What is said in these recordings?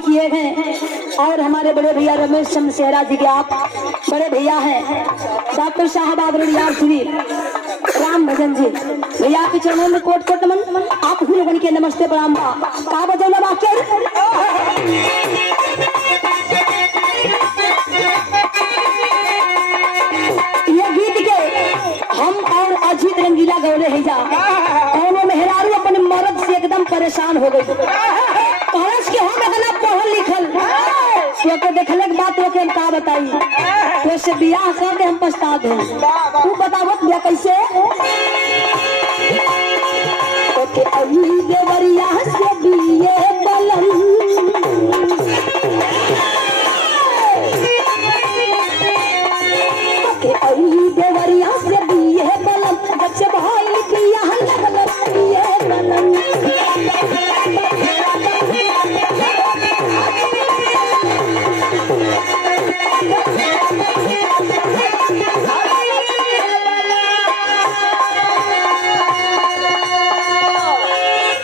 किए हैं। और हमारे बड़े भैया रमेश चंद्र सेहरा जी के आप बड़े भैया हैं, डॉक्टर साहब आदरणीय श्री राम भजन जी भैया के चरणों में कोट कोट नमन। आप भी लोगन के नमस्ते प्रणाम बा का बजौला बाके ये गीत के हम और अजीत रंगीला गौरे है जा कौनो मेहरारू अपने मर्द से एकदम परेशान हो गई। कहस के हम इतना पढ़ल लिखल तो देखले के बात रोके हम का बताई तो से बियाह करके हम पछता दे। तू बतावत बिया कैसे ओके अई देवरिया से बिये बलम ओके अई देवरिया से बिये बलम जब से भाई बियाह लगल बिये बलम।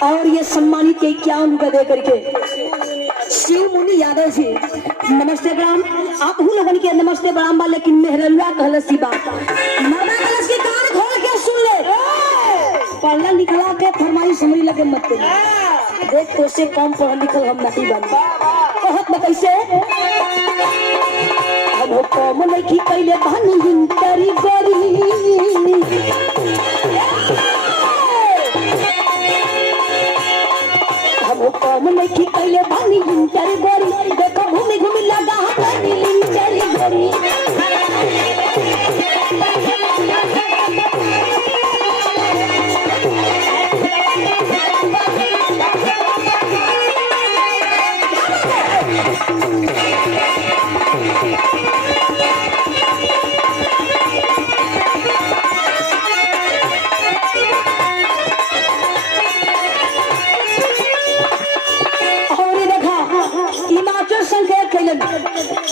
और ये सम्मानित के क्या उनका दे करके शिव मुनि यादव जी नमस्ते प्रणाम। आप हूँ लोगन के नमस्ते प्रणाम बा लेकिन मेहरलुआ कहलसी बात मामा कलश के कान खोल के सुन ले पढ़ला लिखला के फरमाई समझ लगे मत देख तो से कम पढ़ल लिखल हम नहीं बनी बहुत बतई से हम कम नहीं पहले बनी तरी गरी कम नहीं पहले बानी लिंचर गोरी देखो घूमी घूमी लगा हाथी लिंचर गोरी।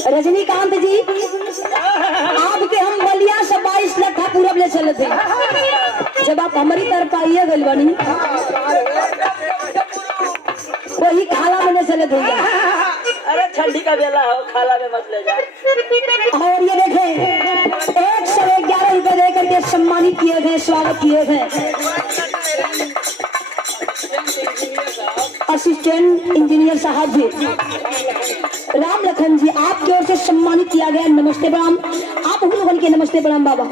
रजनीकांत जी आपके हम बलिया से 22 लाख पूरब ले चले थे जब आप हमारी तरफ आइए गल बनी वही खाला में ले चले थे। अरे ठंडी का बेला हो खाला में मत ले जा। और ये देखें 111 रुपए दे करके सम्मानित किए गए स्वागत किए गए असिस्टेंट इंजीनियर साहब जी राम लखन जी आपकी ओर से सम्मानित किया गया। नमस्ते प्रणाम। आप हम लोगों के नमस्ते प्रणाम बाबा।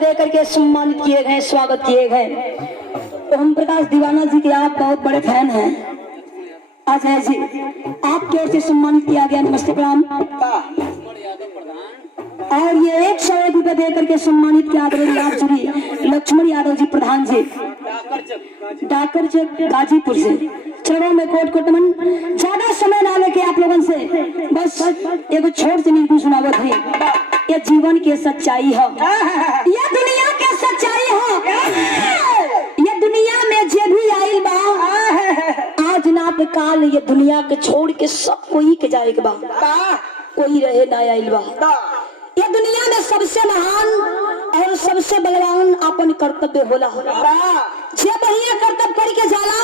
दे करके सम्मानित किए गए स्वागत किए गए। ओम प्रकाश दीवाना जी के आप बहुत बड़े फैन हैं अजय जी आपकी ओर से सम्मानित किया गया। नमस्ते प्रणाम। और ये 101 रुपए दे करके सम्मानित किया श्री लक्ष्मण यादव जी प्रधान जी डाकर चक गाजीपुर से चरणों में कोट कोट नमन। ज्यादा समय ना लेके आप लोगों से बस एक छोट सी नीति सुनावत है। ये जीवन की सच्चाई है, ये दुनिया की सच्चाई है। ये दुनिया में जे भी आइल बा आज ना पे काल ये दुनिया के छोड़ के सब कोई के जाए के बा कोई रहे ना आइल बा। ये दुनिया में सबसे महान और सबसे बलवान अपन कर्तव्य होला जे बढ़िया कर्तव्य करके जाला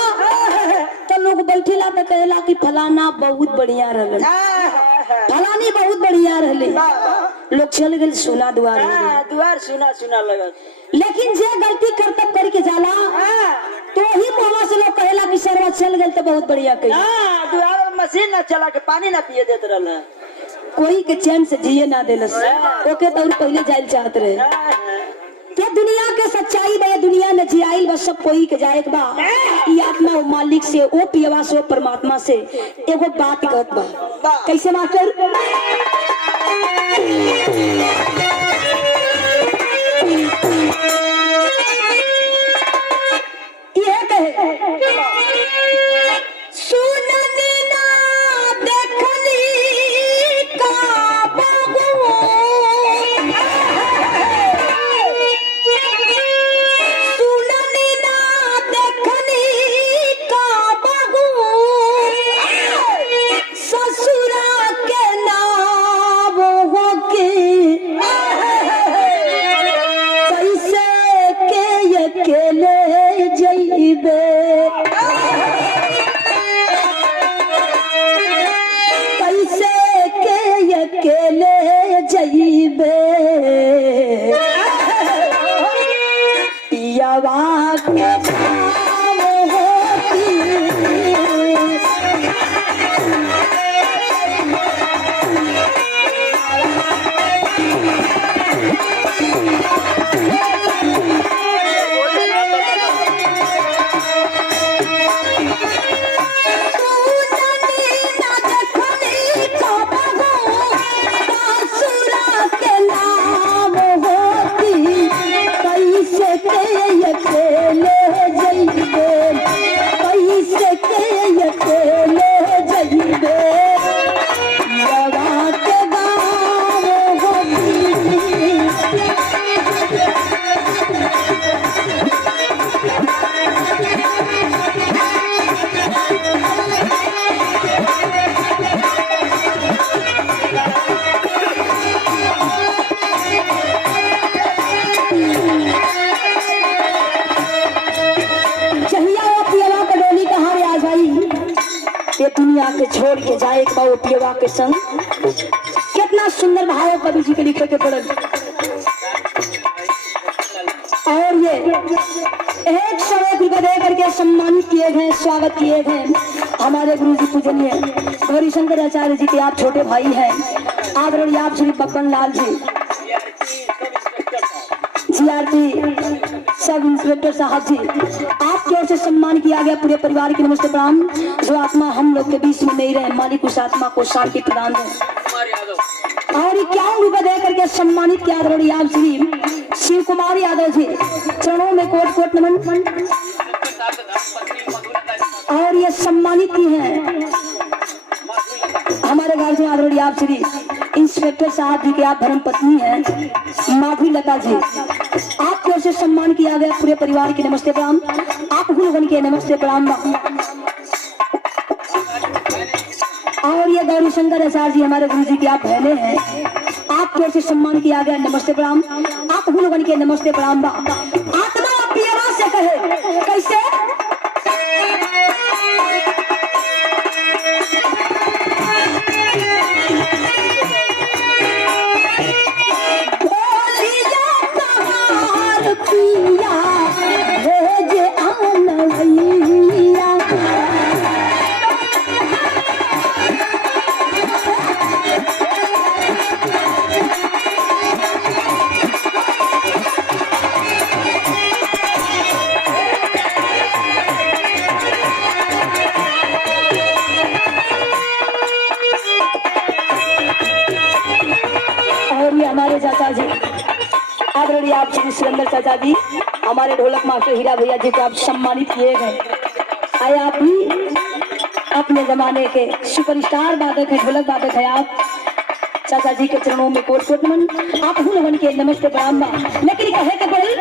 तो लोग बैठेला तो कहेला कि फलाना बहुत बढ़िया रहल फलानी कहानी बहुत बढ़िया रहले। लोग चल गए सुना दुआर में। दुआर सुना सुना लगत। लेकिन जे गलती करतब करके जाला तो ही मोहल्ला से लोग कहेला कि सरवा चल गए तो बहुत बढ़िया कही। दुआर में मशीन ना चला के पानी ना पिए देत रहल। कोई के चैन से जिए ना देलस। ओके तो पहले जाइल चाहत रहे। ये दुनिया के सच्चाई बा, दुनिया में जियाइल बस सब कोई के जाए बा। ई आत्मा वो मालिक से ओ पियवा से परमात्मा से एगो बात कहत बा। कैसे मास्टर? ये कहे सुननी ना देखनी का बाबू सुननी ना देखनी का बाबू ससुरा के नाम हो के कैसे के अकेले जइबे कैसे के अकेले जइबे पियवा के नाम होती दुनिया के छोड़ के जाए एक बार पियवा के संग। कितना सुंदर भाव कवि जी के लिखे के पड़ल। और ये 101 रुपए दे करके सम्मानित किए गए, स्वागत किए गए हमारे गुरु जी पूजनीय गौरी शंकर आचार्य जी के आप छोटे भाई हैं आदरणीय आप Shri Babban Lal ji GRT sub inspector साहब जी, आपकी ओर से सम्मान किया गया। पूरे परिवार की नमस्ते प्रणाम। जो आत्मा हम लोग के बीच में नहीं रहे, मालिक उस आत्मा को शांति प्रदान दे। और 51 रुपए दे करके सम्मानित किया आदरणीय आप श्री शिव कुमार यादव जी, चरणों में कोट कोट नमन। और ये सम्मानित की है हमारे गार्जियन आदरणीय आप श्री इंस्पेक्टर साहब जी के आप धर्म पत्नी हैं माधुरी लता जी, आपकी ओर से सम्मान किया गया। पूरे परिवार की नमस्ते प्रणाम। आप गुण के नमस्ते प्रणाम। और ये गौरी शंकर आचार्य जी हमारे गुरु जी की आप बहने हैं, आपकी ओर से सम्मान किया गया। नमस्ते प्रणाम। आप गुण के नमस्ते प्रणाम। आत्मा पियवा से कहे कैसे? हमारे चाचा जी आदरणीय आप श्री सुरेंद्र चाचा जी, हमारे ढोलक मास्टर हीरा भैया जी को आप सम्मानित किए गए। आए आप भी अपने जमाने के सुपरस्टार वादक है, ढोलक वादक है आप। चाचा जी के चरणों में कोट कोट नमन। आप हुन के नमस्ते प्रणाम। लेकिन कहे के पड़ी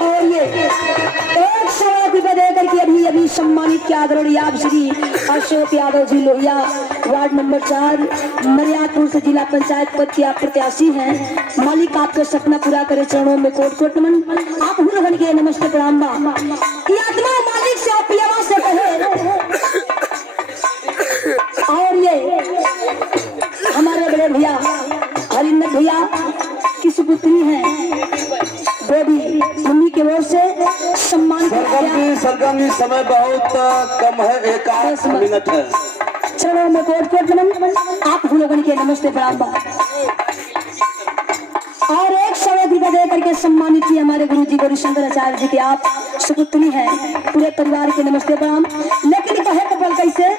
और ये 100 देकर के अभी अभी सम्मानित किया आदरणीय आप श्री अशोक यादव जी लोहिया वार्ड नंबर 4 मरियापुर से जिला पंचायत पद के आप प्रत्याशी हैं। मालिक आपका सपना पूरा करे, चरणों में कोट कोट नमन। आप हुन के नमस्ते प्रणाम बा। ये आत्मा मालिक से आप पियावा से कहे। और ये हमारे बड़े भैया हरिंदर भैया की सुपुत्री है, वो भी मम्मी की ओर से सम्मान सरगम जी समय बहुत कम है, एक 8 मिनट है। चरणों में कोट कोट नमन। आप लोगों के नमस्ते प्रणाम बा। और 100 दे करके सम्मानित किए हमारे गुरु जी गौरीशंकर आचार्य जी के आप सुपुत्री हैं। पूरे परिवार के नमस्ते प्रणाम। लेकिन कहे कपल कैसे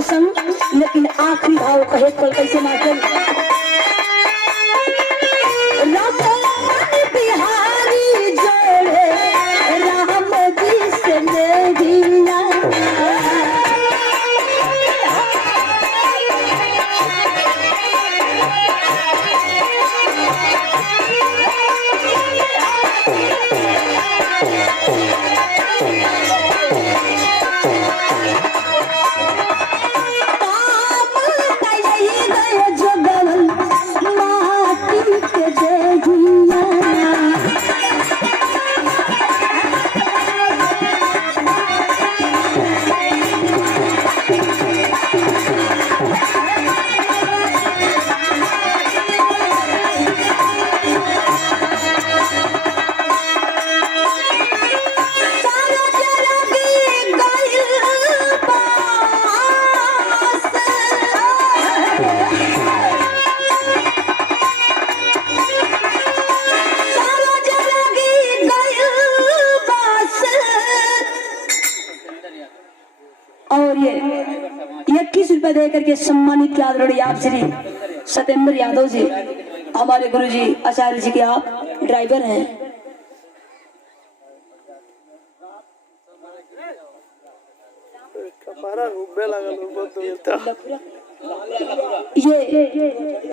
संग, लेकिन आखिरी भाव कहे पल कैसे मास्टर बिहारी जोड़े राम जी से मेरिया और ये 21 रुपए दे करके सम्मानित किया आदरणीय आप श्री सत्येंद्र यादव जी, हमारे गुरु जी आचार्य जी के आप ड्राइवर हैं। ये